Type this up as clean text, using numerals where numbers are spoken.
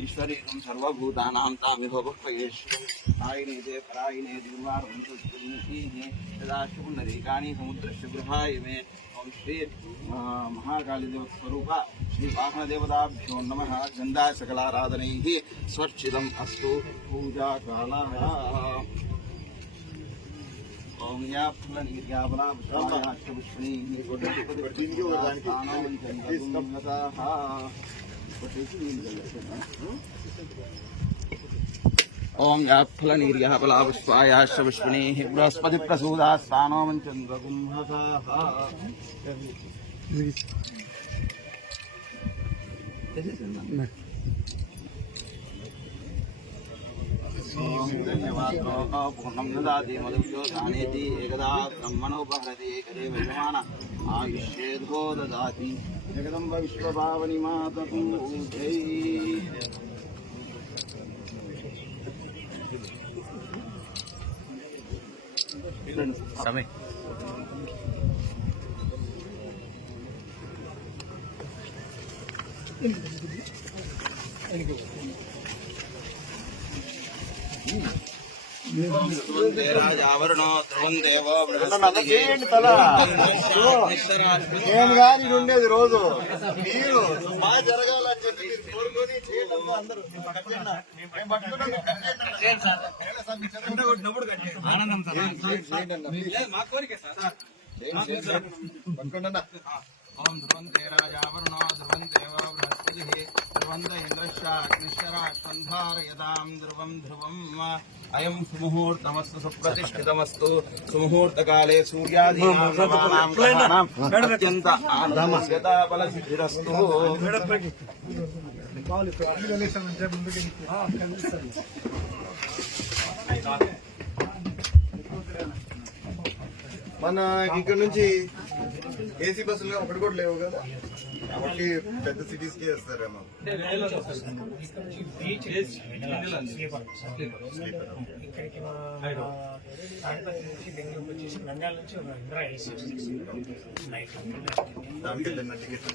ఈశ్వరీకం సర్వభూతానాం తామిహ ఆయినే పరాయినే దివారుందరీకాని సముద్రస్య గృహాయ మే ఓం శ్రీ महाकालीदेवस्वरूप श्री वाहनदेवताभ्यो नमः गंधा सकलाराधनैः स्वर्चितम् अस्तु पूजा कालः ओम या फलनिर्यावला ओम या फलनिर्यावला पुष्पायाश्च पुष्पिणीः बृहस्पति प्रसूदास्तानो चन्द्रकुम्भसाः पूर्णं ददाति मधुभ्यो दानेति एकदा ब्रह्मणोपहरति एकदेव यजमान आयुष्येधो ददाति जगदम्ब विश्वपावनि माततु जय समय రాజావరణో ధ్రువం దేవ నేను కానీ ఉండేది రోజు మీరు బాగా జరగాలని చెప్పి కోరుకొని చేయడంలో అందరూ ओम ध्रुवंते राजावरणो ध्रुवंते व बृहस्पतिः ध्रुवन्त इंद्रश्च अग्निश्चराक्षन्धारयतां ध्रुवं ध्रुवम् अयं सुमुहूर्तमस्तु सुप्रतिष्ठितमस्तु सुमुहूर्तकाले सूर्यादीनां ग्रहाणाम् अत्यन्त आनन्दस्यता फलसिद्धिरस्तु మన ఇక్కడ నుంచి ఏసీ బస్సులు ఒకటి కూడా లేవు కదా, కాబట్టి పెద్ద సిటీస్ కి వేస్తారేమో. దానికి టికెట్